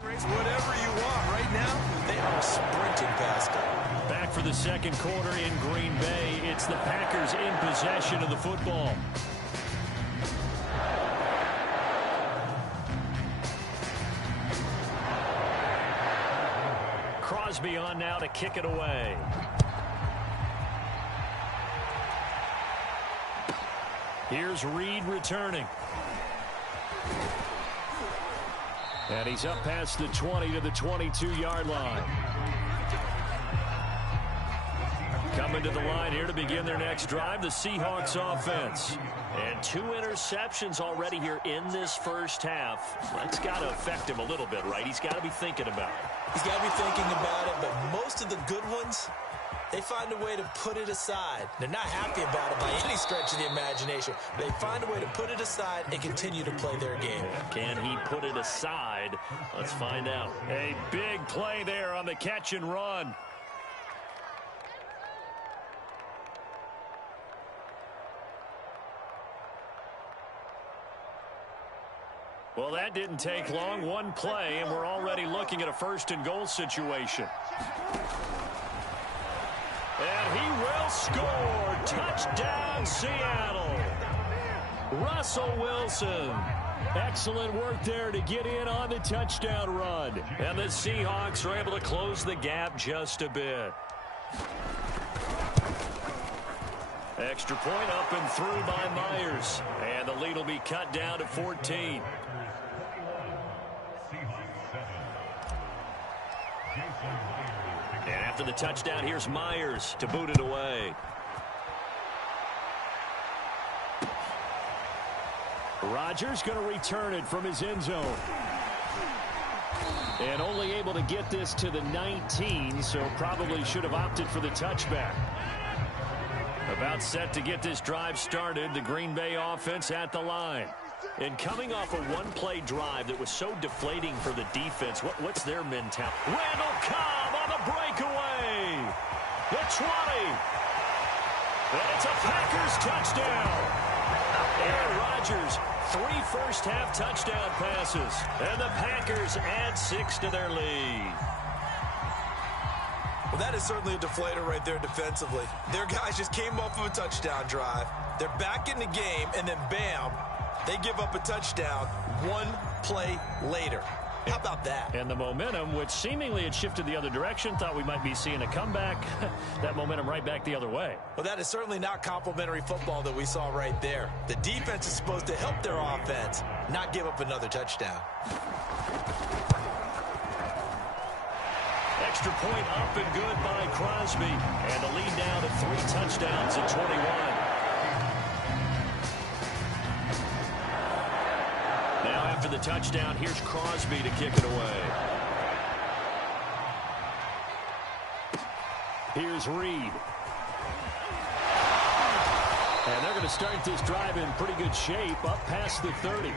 Whatever you want. Right now, they are sprinting past it. Back for the second quarter in Green Bay. It's the Packers in possession of the football. Crosby on now to kick it away. Here's Reed returning. And he's up past the 20 to the 22-yard line. Coming to the line here to begin their next drive, the Seahawks offense. And 2 interceptions already here in this first half. That's got to affect him a little bit, right? He's got to be thinking about it. He's got to be thinking about it, but most of the good ones, they find a way to put it aside. They're not happy about it by any stretch of the imagination. They find a way to put it aside and continue to play their game. Can he put it aside? Let's find out. A big play there on the catch and run. Well, that didn't take long. One play, and we're already looking at a first-and-goal situation. And he will score. Touchdown, Seattle. Russell Wilson. Excellent work there to get in on the touchdown run. And the Seahawks are able to close the gap just a bit. Extra point up and through by Myers. And the lead will be cut down to 14. And after the touchdown, here's Myers to boot it away. Rodgers going to return it from his end zone. And only able to get this to the 19, so probably should have opted for the touchback. About set to get this drive started, the Green Bay offense at the line. And coming off a one-play drive that was so deflating for the defense, what's their mentality? Randall Cobb on the breakaway. The 20. And it's a Packers touchdown. Aaron Rodgers, 3 first-half touchdown passes. And the Packers add 6 to their lead. Well, that is certainly a deflator right there defensively. Their guys just came off of a touchdown drive. They're back in the game, and then bam, they give up a touchdown 1 play later. How about that? And the momentum, which seemingly had shifted the other direction, thought we might be seeing a comeback. That momentum right back the other way. Well, that is certainly not complimentary football that we saw right there. The defense is supposed to help their offense, not give up another touchdown. Extra point up and good by Crosby. And the lead now to 3 touchdowns at 21. Now after the touchdown, here's Crosby to kick it away. Here's Reed. And they're going to start this drive in pretty good shape, up past the 30.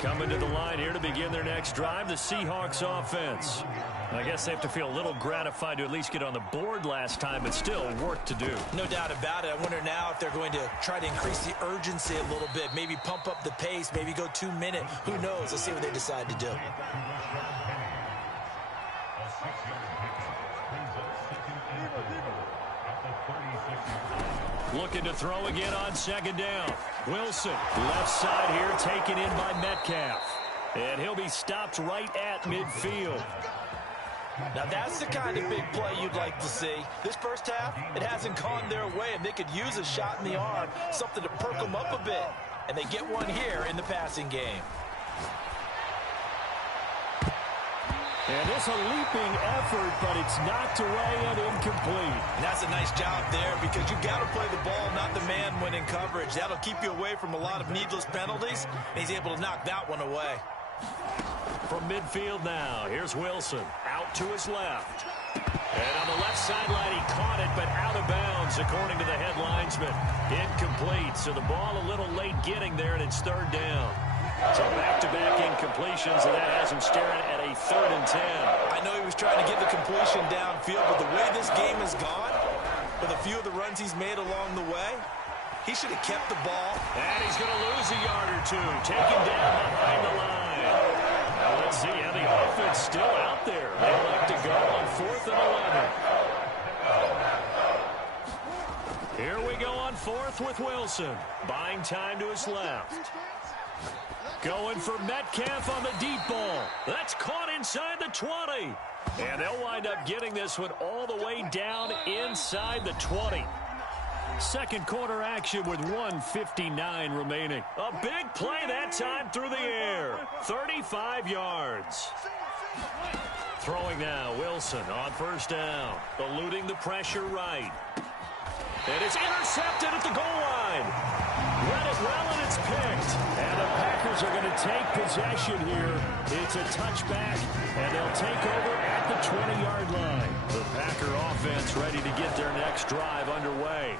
Coming to the line here to begin their next drive, the Seahawks offense. I guess they have to feel a little gratified to at least get on the board last time, but still work to do. No doubt about it. I wonder now if they're going to try to increase the urgency a little bit, maybe pump up the pace, maybe go 2-minute. Who knows? Let's see what they decide to do. Looking to throw again on second down. Wilson, left side here, taken in by Metcalf. And he'll be stopped right at midfield. Now that's the kind of big play you'd like to see. This first half, it hasn't gone their way, and they could use a shot in the arm, something to perk them up a bit. And they get one here in the passing game. And it's a leaping effort, but it's knocked away and incomplete. And that's a nice job there because you got to play the ball, not the man when in coverage. That'll keep you away from a lot of needless penalties. And he's able to knock that one away. From midfield now, here's Wilson. Out to his left. And on the left sideline, he caught it, but out of bounds, according to the head linesman. Incomplete, so the ball a little late getting there, and it's third down. So back-to-back incompletions, and that has him staring at a 3rd and 10. I know he was trying to get the completion downfield, but the way this game has gone, with a few of the runs he's made along the way, he should have kept the ball. And he's going to lose a yard or two, taken down behind the line. see how the offense still out there. They elect to go on 4th and 11. Here we go on 4th with Wilson. Buying time to his left. Going for Metcalf on the deep ball. That's caught inside the 20. And they'll wind up getting this one all the way down inside the 20. Second quarter action with 1:59 remaining. A big play that time through the air. 35 yards. Throwing now, Wilson on first down. Eluding the pressure right. And it's intercepted at the goal line. Read it well, and it's picked. And the Packers are going to take possession here. It's a touchback, and they'll take over at the 20-yard line. The Packer offense ready to get their next drive underway.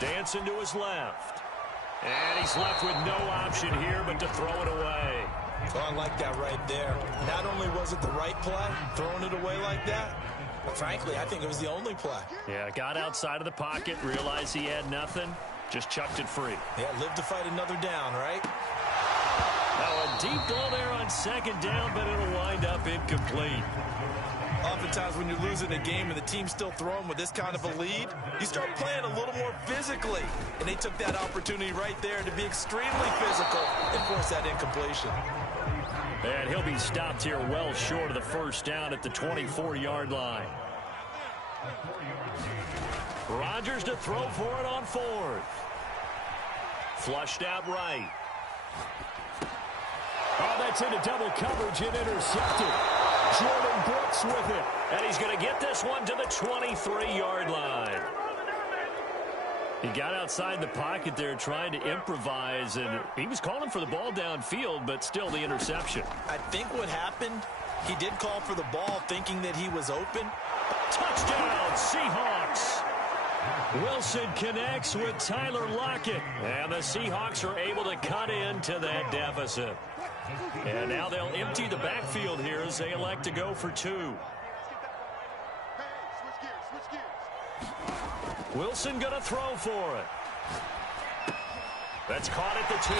Dancing to his left. And he's left with no option here but to throw it away. Oh, I like that right there. Not only was it the right play, throwing it away like that, but frankly, I think it was the only play. Yeah, got outside of the pocket, realized he had nothing, just chucked it free. Yeah, live to fight another down, right? Now a deep ball there on second down, but it'll wind up incomplete. Oftentimes when you're losing a game and the team's still throwing with this kind of a lead, you start playing a little more physically. And they took that opportunity right there to be extremely physical and force that incompletion. And he'll be stopped here well short of the first down at the 24-yard line. Rodgers to throw for it on 4th. Flushed out right. Oh, that's into double coverage and intercepted. Jordan Brooks with it. And he's going to get this one to the 23-yard line. He got outside the pocket there trying to improvise, and he was calling for the ball downfield, but still the interception. I think what happened, he did call for the ball thinking that he was open. Touchdown, Seahawks. Wilson connects with Tyler Lockett, and the Seahawks are able to cut into that deficit. And now they'll empty the backfield here as they elect to go for 2. Wilson going to throw for it. That's caught at the 2.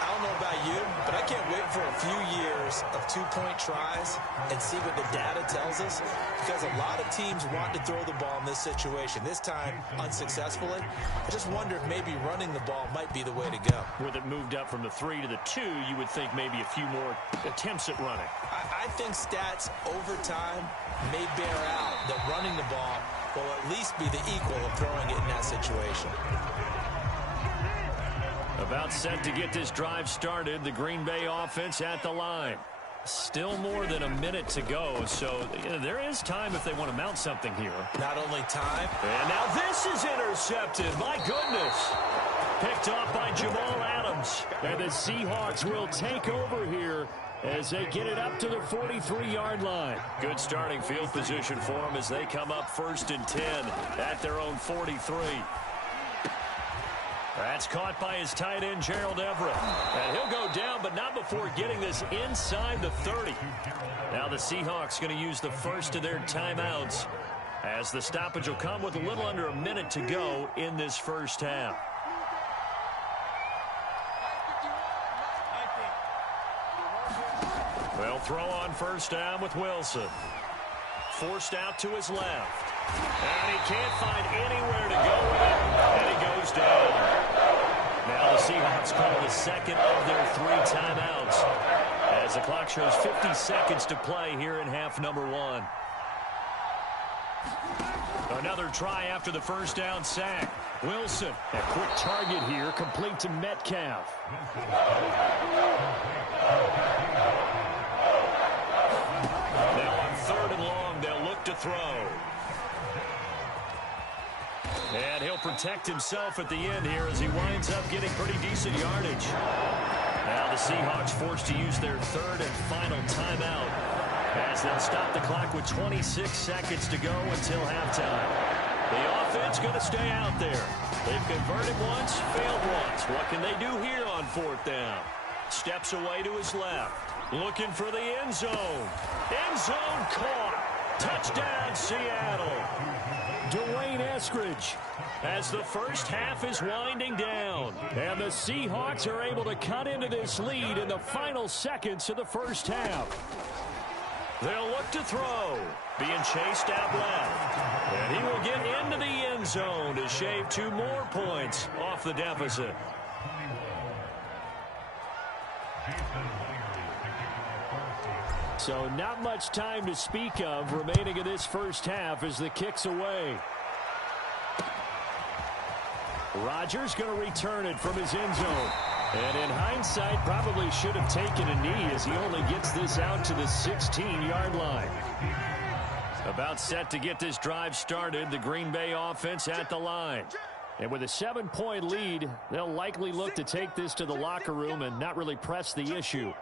I don't know about you, but I can't wait for a few years of two-point tries and see what the data tells us, because a lot of teams want to throw the ball in this situation. This time, unsuccessfully. I just wonder if maybe running the ball might be the way to go. With it moved up from the 3 to the 2, you would think maybe a few more attempts at running. I think stats over time may bear out that running the ball will at least be the equal of throwing it in that situation. About set to get this drive started, the Green Bay offense at the line. Still more than a minute to go, so there is time if they want to mount something here. Not only time. And now this is intercepted. My goodness. Picked off by Jamal Adams. And the Seahawks will take over here as they get it up to the 43-yard line. Good starting field position for them as they come up 1st and 10 at their own 43. That's caught by his tight end, Gerald Everett. And he'll go down, but not before getting this inside the 30. Now the Seahawks going to use the first of their timeouts as the stoppage will come with a little under a minute to go in this first half. They'll throw on first down with Wilson. Forced out to his left. And he can't find anywhere to go with it. And he goes down. Now the Seahawks call the second of their 3 timeouts as the clock shows 50 seconds to play here in half number 1. Another try after the first down sack. Wilson, a quick target here, complete to Metcalf. Now on 3rd and long, they'll look to throw. And he'll protect himself at the end here as he winds up getting pretty decent yardage. Now the Seahawks forced to use their 3rd and final timeout as they'll stop the clock with 26 seconds to go until halftime. The offense going to stay out there. They've converted once, failed once. What can they do here on 4th down? Steps away to his left. Looking for the end zone. End zone caught. Touchdown, Seattle. Dwayne Eskridge, as the first half is winding down. And the Seahawks are able to cut into this lead in the final seconds of the first half. They'll look to throw, being chased out left. And he will get into the end zone to shave 2 more points off the deficit. So not much time to speak of remaining in this first half as the kick's away. Rodgers going to return it from his end zone. And in hindsight, probably should have taken a knee as he only gets this out to the 16-yard line. About set to get this drive started, the Green Bay offense at the line. And with a 7-point lead, they'll likely look to take this to the locker room and not really press the issue.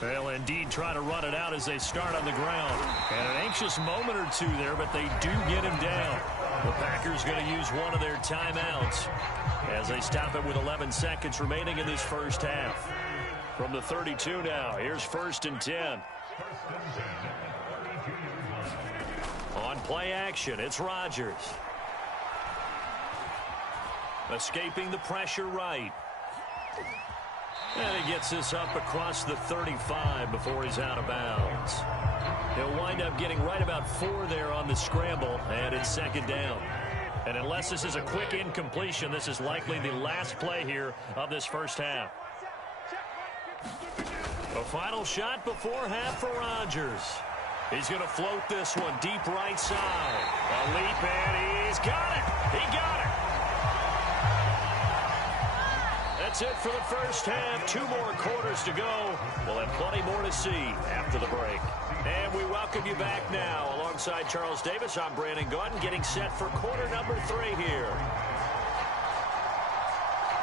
They'll indeed try to run it out as they start on the ground. And an anxious moment or two there, but they do get him down. The Packers going to use one of their timeouts as they stop it with 11 seconds remaining in this first half. From the 32 now, here's 1st and 10. On play action, it's Rodgers. Escaping the pressure right. And he gets this up across the 35 before he's out of bounds. He'll wind up getting right about 4 there on the scramble, and it's 2nd down. And unless this is a quick incompletion, this is likely the last play here of this first half. A final shot before half for Rodgers. He's going to float this one deep right side. A leap, and he's got it. He got it. That's it for the first half. 2 more quarters to go. We'll have plenty more to see after the break. And we welcome you back now. Alongside Charles Davis, I'm Brandon Gaudin, getting set for quarter number 3 here.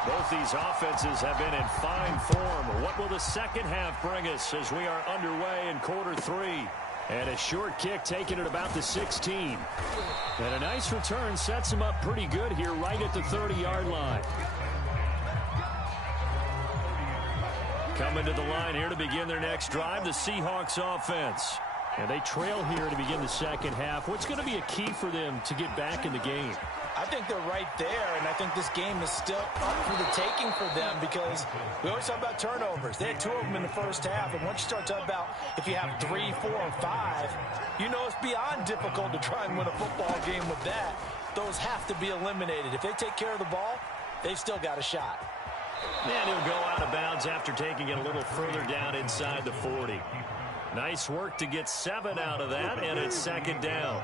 Both these offenses have been in fine form. What will the second half bring us as we are underway in quarter 3? And a short kick taken at about the 16. And a nice return sets him up pretty good here right at the 30-yard line. Coming to the line here to begin their next drive, the Seahawks offense. And they trail here to begin the second half. What's going to be a key for them to get back in the game? I think they're right there, and I think this game is still up for the taking for them because we always talk about turnovers. They had 2 of them in the first half, and once you start talking about if you have 3, 4, or 5, you know it's beyond difficult to try and win a football game with that. Those have to be eliminated. If they take care of the ball, they've still got a shot. And he'll go out of bounds after taking it a little further down inside the 40. Nice work to get 7 out of that, and it's 2nd down.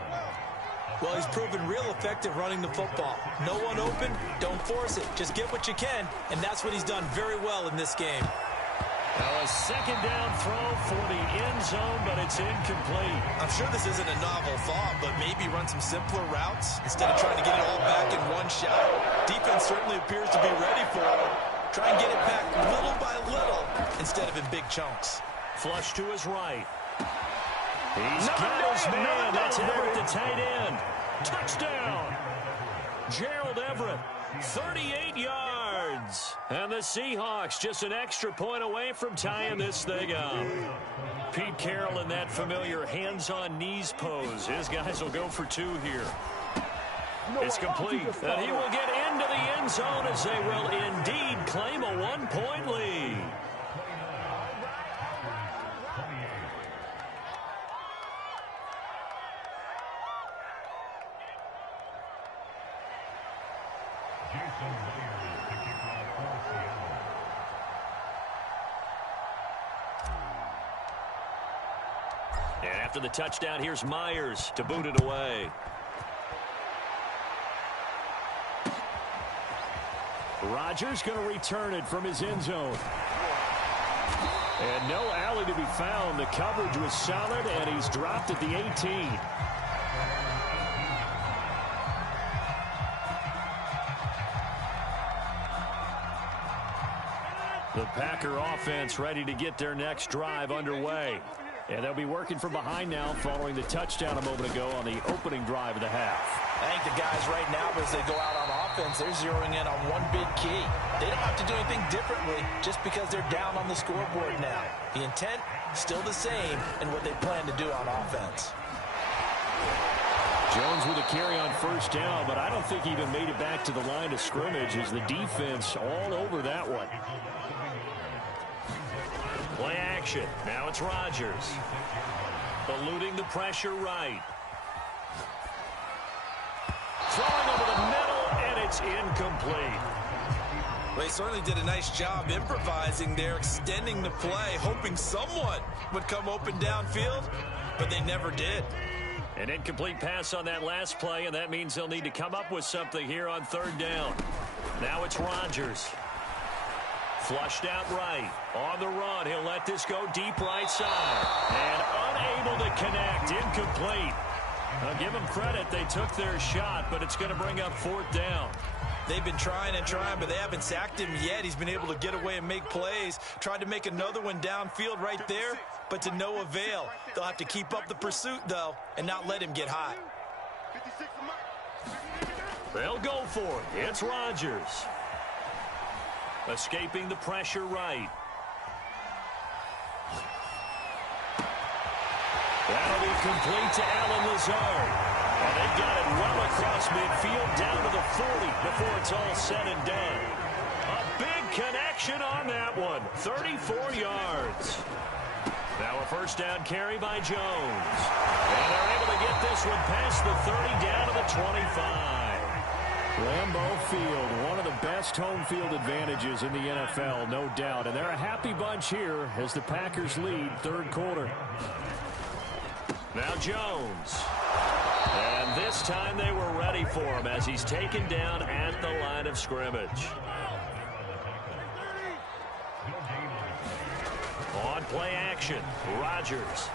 Well, he's proven real effective running the football. No one open, don't force it. Just get what you can, and that's what he's done very well in this game. Now a 2nd down throw for the end zone, but it's incomplete. I'm sure this isn't a novel thought, but maybe run some simpler routes instead of trying to get it all back in one shot. Defense certainly appears to be ready for it. Try and get it back little by little instead of in big chunks. Flush to his right. He's got his man. That's Everett, the tight end. Touchdown. Gerald Everett, 38 yards. And the Seahawks just an extra point away from tying this thing up. Pete Carroll in that familiar hands-on-knees pose. His guys will go for 2 here. It's complete. And he will get into the end zone as they will indeed claim a 1-point lead. And after the touchdown, here's Myers to boot it away. Rodgers going to return it from his end zone. And no alley to be found. The coverage was solid, and he's dropped at the 18. The Packer offense ready to get their next drive underway. And they'll be working from behind now following the touchdown a moment ago on the opening drive of the half. I think the guys right now, as they go out on offense, they're zeroing in on one big key. They don't have to do anything differently just because they're down on the scoreboard now. The intent, still the same in what they plan to do on offense. Jones with a carry on first down, but I don't think he even made it back to the line of scrimmage as the defense all over that one. Play action. Now it's Rodgers. Eluding the pressure right. Throwing over the middle, and it's incomplete. They certainly did a nice job improvising there, extending the play, hoping someone would come open downfield, but they never did. An incomplete pass on that last play, and that means they'll need to come up with something here on third down. Now it's Rodgers. Flushed out right. On the run, he'll let this go deep right side. And unable to connect. Incomplete. I'll give them credit. They took their shot, but it's going to bring up fourth down. They've been trying and trying, but they haven't sacked him yet. He's been able to get away and make plays. Tried to make another one downfield right there, but to no avail. They'll have to keep up the pursuit, though, and not let him get hot. They'll go for it. It's Rodgers. Escaping the pressure right. That'll be complete to Allen Lazard. And they got it well across midfield down to the 40 before it's all said and done. A big connection on that one. 34 yards. Now a first down carry by Jones. And they're able to get this one past the 30 down to the 25. Lambeau Field, one of the best home field advantages in the NFL, no doubt. And they're a happy bunch here as the Packers lead third quarter. Now Jones. And this time they were ready for him as he's taken down at the line of scrimmage. On play action, Rodgers.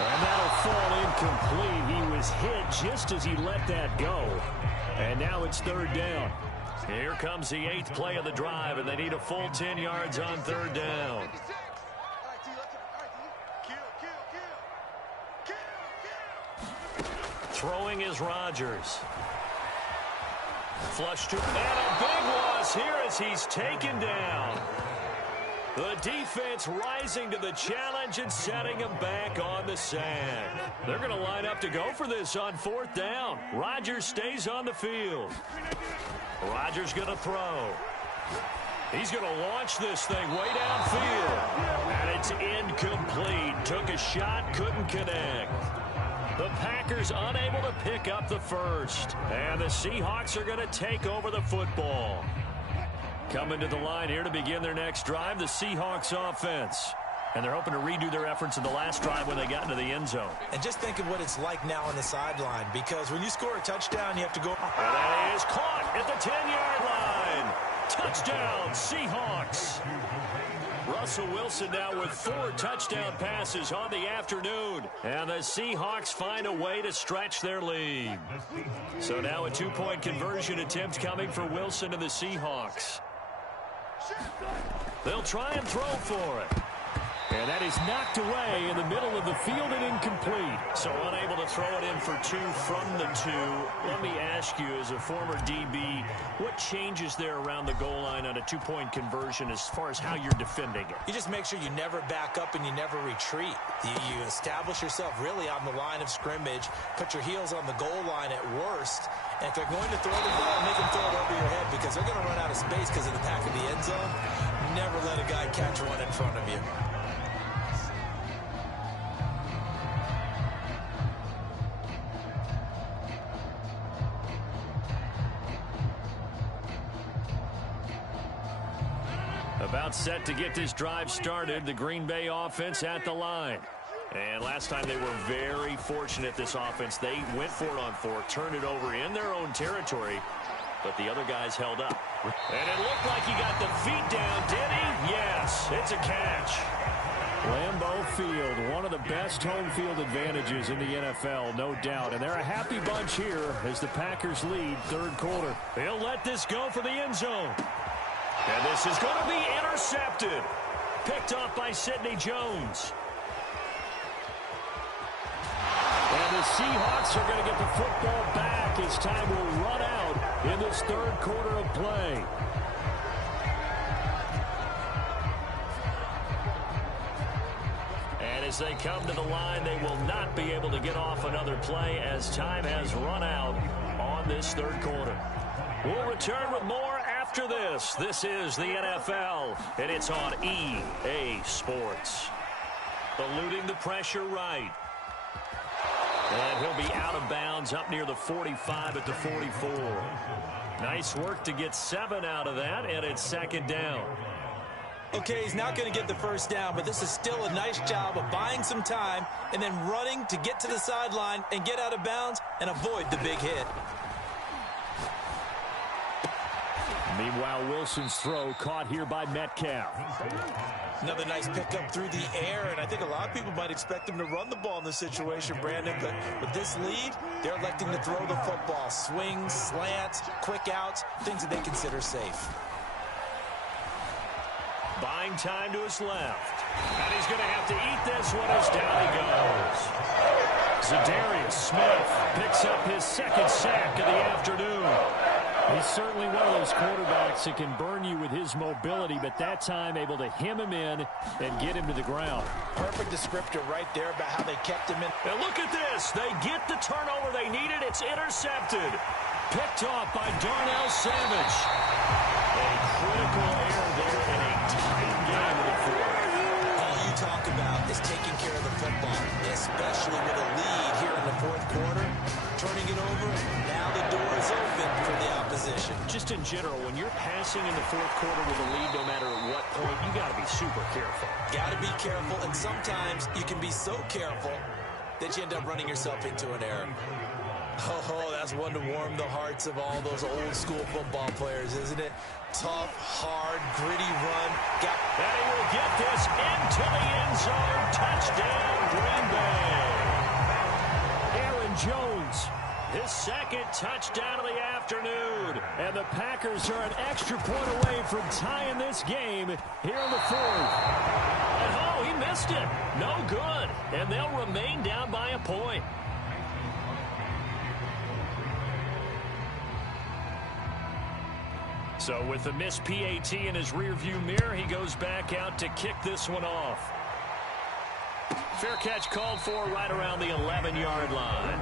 And that'll fall incomplete. He was hit just as he let that go. And now it's third down. Here comes the 8th play of the drive, and they need a full 10 yards on third down. Throwing is Rodgers. Flush to, and a big loss here as he's taken down. The defense rising to the challenge and setting him back on the sand. They're going to line up to go for this on fourth down. Rodgers stays on the field. Rodgers going to throw. He's going to launch this thing way downfield. And it's incomplete. Took a shot, couldn't connect. The Packers unable to pick up the first. And the Seahawks are going to take over the football. Coming to the line here to begin their next drive, the Seahawks offense. And they're hoping to redo their efforts in the last drive when they got into the end zone. And just think of what it's like now on the sideline, because when you score a touchdown, you have to go. And that is caught at the 10-yard line. Touchdown, Seahawks. Russell Wilson now with 4 touchdown passes on the afternoon. And the Seahawks find a way to stretch their lead. So now a 2-point conversion attempt coming for Wilson and the Seahawks. They'll try and throw for it. And that is knocked away in the middle of the field and incomplete. So unable to throw it in for 2 from the 2. Let me ask you, as a former DB, what changes there around the goal line on a 2-point conversion as far as how you're defending it? You just make sure you never back up and you never retreat. You establish yourself really on the line of scrimmage, put your heels on the goal line at worst, and if they're going to throw the ball, make them throw it over your head because they're going to run out of space because of the back of the end zone. Never let a guy catch one in front of you. About set to get this drive started, the Green Bay offense at the line. And last time they were very fortunate, this offense. They went for it on 4, turned it over in their own territory, but the other guys held up. And it looked like he got the feet down, did he? Yes, it's a catch. Lambeau Field, one of the best home field advantages in the NFL, no doubt. And they're a happy bunch here as the Packers lead third quarter. They'll let this go for the end zone. And this is going to be intercepted. Picked off by Sidney Jones. And the Seahawks are going to get the football back as time will run out in this third quarter of play. And as they come to the line, they will not be able to get off another play as time has run out on this third quarter. We'll return with more after this. This is the NFL, and it's on EA Sports. Eluding the pressure right. And he'll be out of bounds up near the 45 at the 44. Nice work to get 7 out of that, and it's second down. Okay, he's not going to get the first down, but this is still a nice job of buying some time and then running to get to the sideline and get out of bounds and avoid the big hit. Meanwhile, Wilson's throw caught here by Metcalf. Another nice pickup through the air, and I think a lot of people might expect him to run the ball in this situation, Brandon, but with this lead, they're electing to throw the football. Swings, slants, quick outs, things that they consider safe. Buying time to his left. And he's going to have to eat this one as down he goes. Zadarius Smith picks up his second sack of the afternoon. He's certainly one of those quarterbacks that can burn you with his mobility, but that time able to hem him in and get him to the ground. Perfect descriptor right there about how they kept him in. And look at this. They get the turnover they needed. It's intercepted. Picked off by Darnell Savage. A critical error there in a tight game in the fourth. All you talk about is taking care of the football, especially with a lead here in the fourth quarter. Turning it over, now the door is open for the opposition. Just in general, when you're passing in the fourth quarter with a lead, no matter at what point, you got to be super careful. Got to be careful, and sometimes you can be so careful that you end up running yourself into an error. Oh, that's one to warm the hearts of all those old school football players, isn't it? Tough, hard, gritty run. And he will get this into the end zone. Touchdown, Green Bay. Aaron Jones, his second touchdown of the afternoon. And the Packers are an extra point away from tying this game here in the fourth. And oh, he missed it. No good. And they'll remain down by a point. So with the missed PAT in his rearview mirror, he goes back out to kick this one off. Fair catch called for right around the 11-yard line.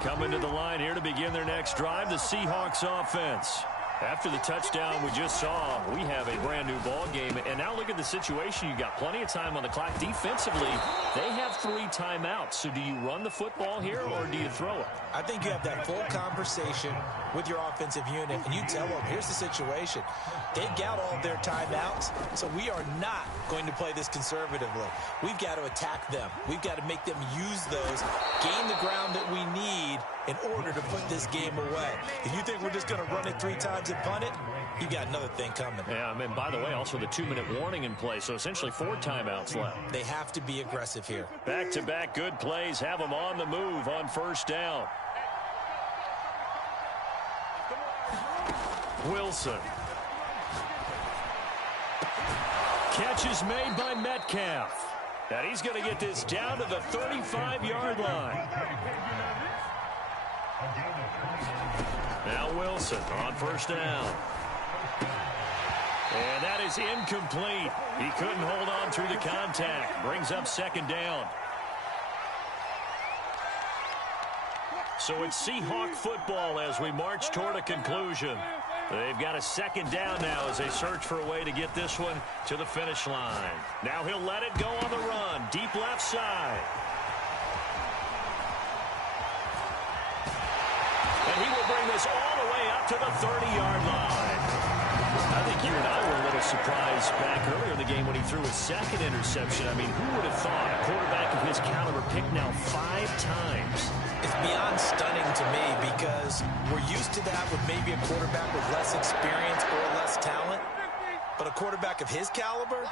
Coming to the line here to begin their next drive, the Seahawks offense. After the touchdown we just saw, we have a brand new ball game. And now look at the situation. You got plenty of time on the clock. Defensively, they have 3 timeouts. So do you run the football here or do you throw it? I think you have that full conversation with your offensive unit, and you tell them, here's the situation. They've got all of their timeouts, so we are not going to play this conservatively. We've got to attack them. We've got to make them use those, gain the ground that we need in order to put this game away. If you think we're just going to run it 3 times and punt it, you got another thing coming. Yeah, I mean, by the way, also the 2-minute warning in play, so essentially 4 timeouts left. They have to be aggressive here. Back-to-back good plays have them on the move on first down. Wilson. Catch is made by Metcalf. And he's going to get this down to the 35-yard line. Now Wilson on first down. And that is incomplete. He couldn't hold on through the contact. Brings up second down. So it's Seahawk football as we march toward a conclusion. They've got a second down now as they search for a way to get this one to the finish line. Now he'll let it go on the run. Deep left side. And he will bring this all the way up to the 30-yard line. I think you and I were a little surprised back earlier in the game when he threw his second interception. I mean, who would have thought a quarterback of his caliber picked now 5 times? It's beyond stunning to me because we're used to that with maybe a quarterback with less experience or less talent. But a quarterback of his caliber,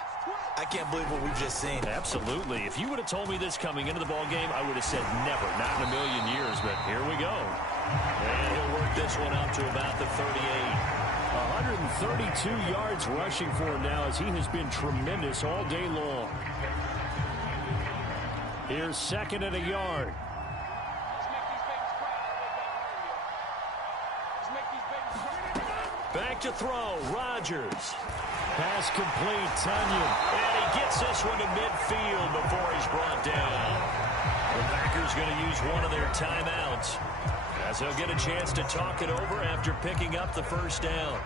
I can't believe what we've just seen. Absolutely. If you would have told me this coming into the ball game, I would have said never, not in a million years. But here we go. And he'll work this one up to about the 38. 132 yards rushing for him now, as he has been tremendous all day long. Here's second and a yard. Back to throw, Rodgers. Pass complete, Tunyon. And he gets this one to midfield before he's brought down. The Packers going to use one of their timeouts, as they'll get a chance to talk it over after picking up the first down.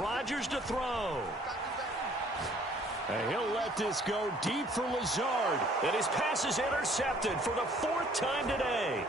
Rodgers to throw. And he'll let this go deep for Lazard. And his pass is intercepted for the fourth time today.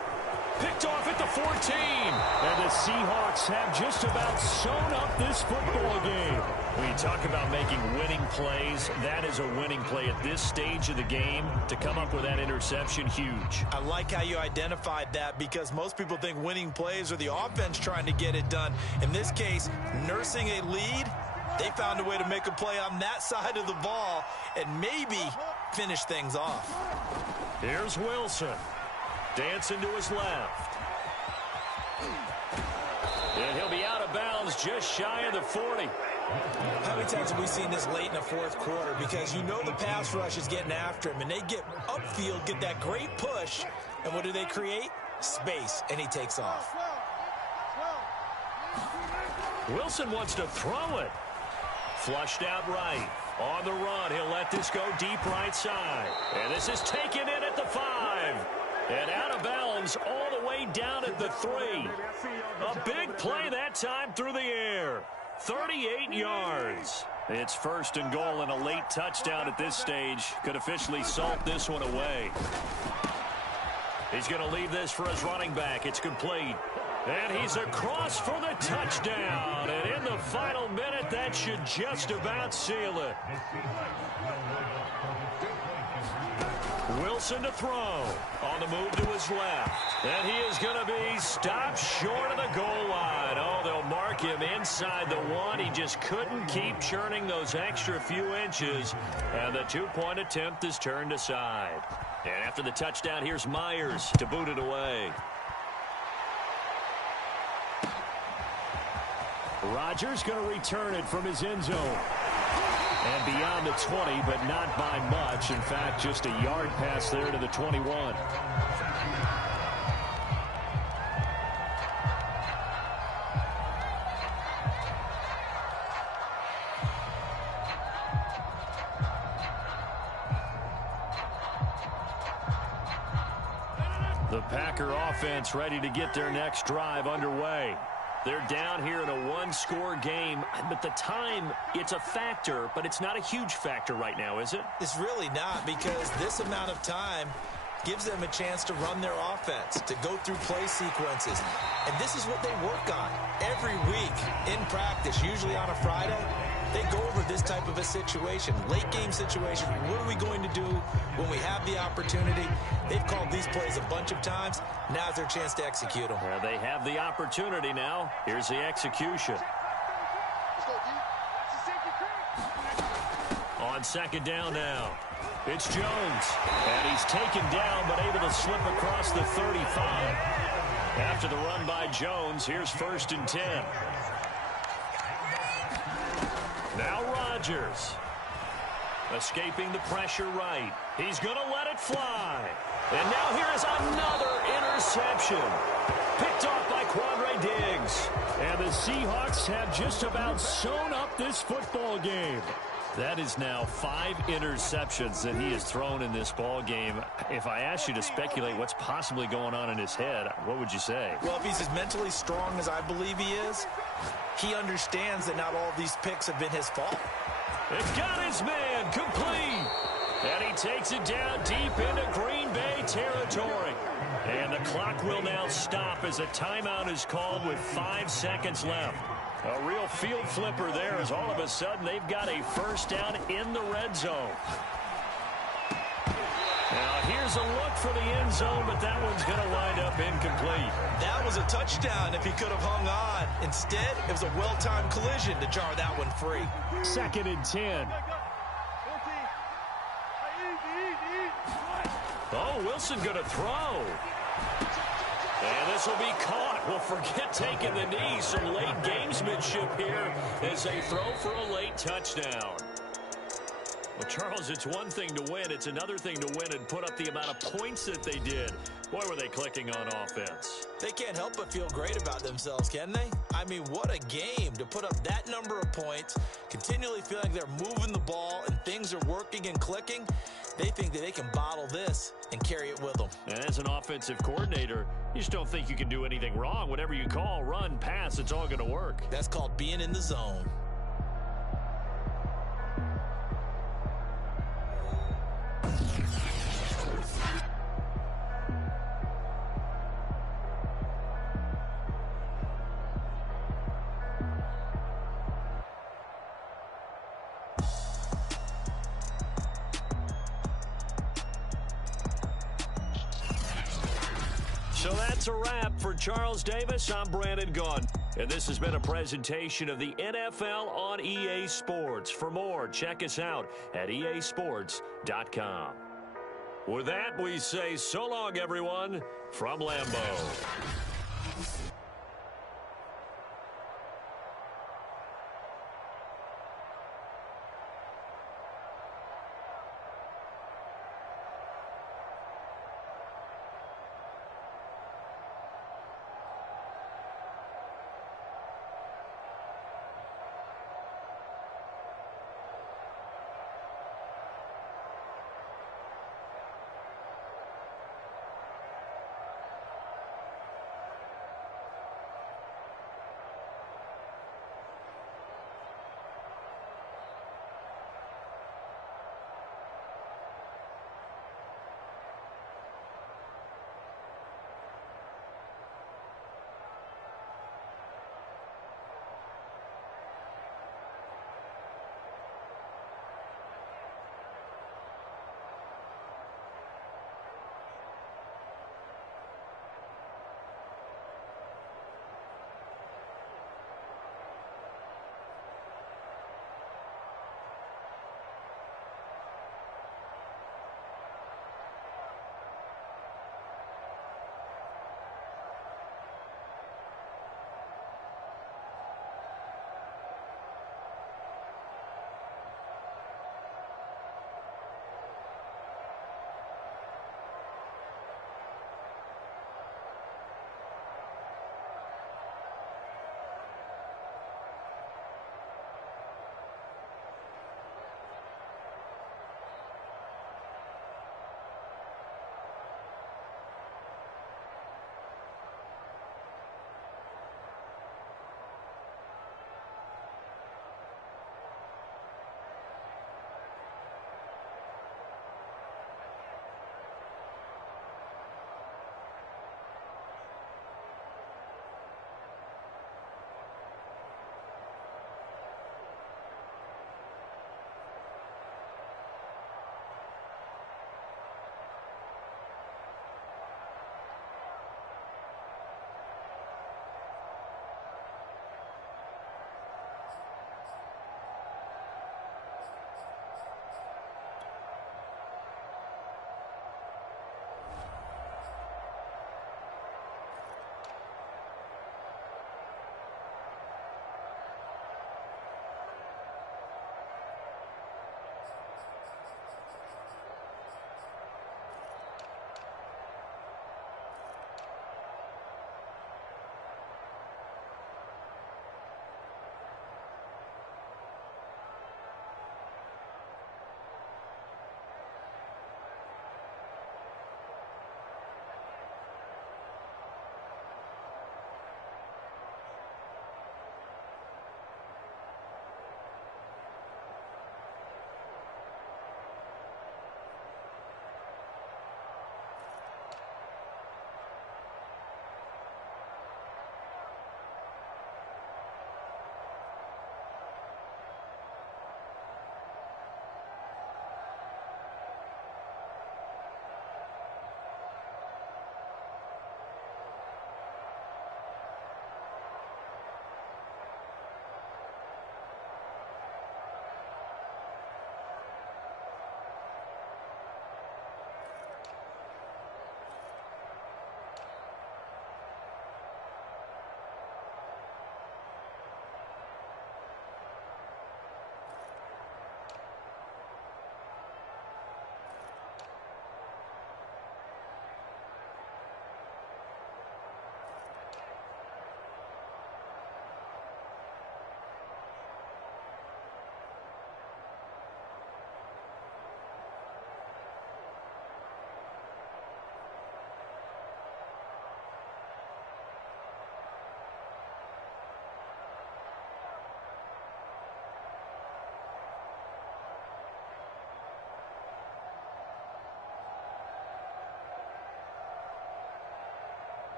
Picked off at the 14. And the Seahawks have just about sewn up this football game. When you talk about making winning plays, that is a winning play at this stage of the game. To come up with that interception, huge. I like how you identified that, because most people think winning plays are the offense trying to get it done. In this case, nursing a lead, they found a way to make a play on that side of the ball and maybe finish things off. Here's Wilson. Dancing to his left. And he'll be out of bounds just shy of the 40. How many times have we seen this late in the fourth quarter? Because you know the pass rush is getting after him, and they get upfield, get that great push, and what do they create? Space, and he takes off. Wilson wants to throw it. Flushed out right. On the run, he'll let this go deep right side. And this is taken in at the 5. And out of bounds all the way down at the 3. A big play that time through the air. 38 yards. It's first and goal, and a late touchdown at this stage could officially salt this one away. He's going to leave this for his running back. It's complete. And he's across for the touchdown. And in the final minute, that should just about seal it. Wilson to throw. On the move to his left. And he is going to be stopped short of the goal line. Oh, they'll mark him inside the 1. He just couldn't keep churning those extra few inches. And the two-point attempt is turned aside. And after the touchdown, here's Myers to boot it away. Rodgers going to return it from his end zone. And beyond the 20, but not by much. In fact, just a yard pass there to the 21. The Packer offense ready to get their next drive underway. They're down here in a one-score game, but the time, it's a factor, but it's not a huge factor right now, is it? It's really not, because this amount of time gives them a chance to run their offense, to go through play sequences. And this is what they work on every week in practice, usually on a Friday. They go over this type of a situation, late game situation. What are we going to do when we have the opportunity? They've called these plays a bunch of times. Now's their chance to execute them. Well, they have the opportunity now. Here's the execution. On second down now. It's Jones. And he's taken down, but able to slip across the 35. After the run by Jones, here's first and 10. Now Rodgers. Escaping the pressure right. He's going to let it fly. And now here is another interception. Picked off by Quandre Diggs. And the Seahawks have just about sewn up this football game. That is now 5 interceptions that he has thrown in this ball game. If I asked you to speculate what's possibly going on in his head, what would you say? Well, if he's as mentally strong as I believe he is, he understands that not all of these picks have been his fault. They've got his man complete. And he takes it down deep into Green Bay territory. And the clock will now stop as a timeout is called with 5 seconds left. A real field flipper there, as all of a sudden they've got a first down in the red zone. Now here's a look for the end zone, but that one's going to wind up incomplete. That was a touchdown if he could have hung on. Instead, it was a well-timed collision to jar that one free. 2nd and 10. Oh, Wilson going to throw. And this will be caught. Well, forget taking the knee. Some late gamesmanship here as they throw for a late touchdown. Well, Charles, it's one thing to win. It's another thing to win and put up the amount of points that they did. Boy, were they clicking on offense. They can't help but feel great about themselves, can they? I mean, what a game to put up that number of points, continually feeling like they're moving the ball and things are working and clicking. They think that they can bottle this and carry it with them. And as an offensive coordinator, you just don't think you can do anything wrong. Whatever you call, run, pass, it's all going to work. That's called being in the zone. So that's a wrap for Charles Davis. I'm Brandon Gaudin. And this has been a presentation of the NFL on EA Sports. For more, check us out at easports.com. With that, we say so long, everyone, from Lambeau.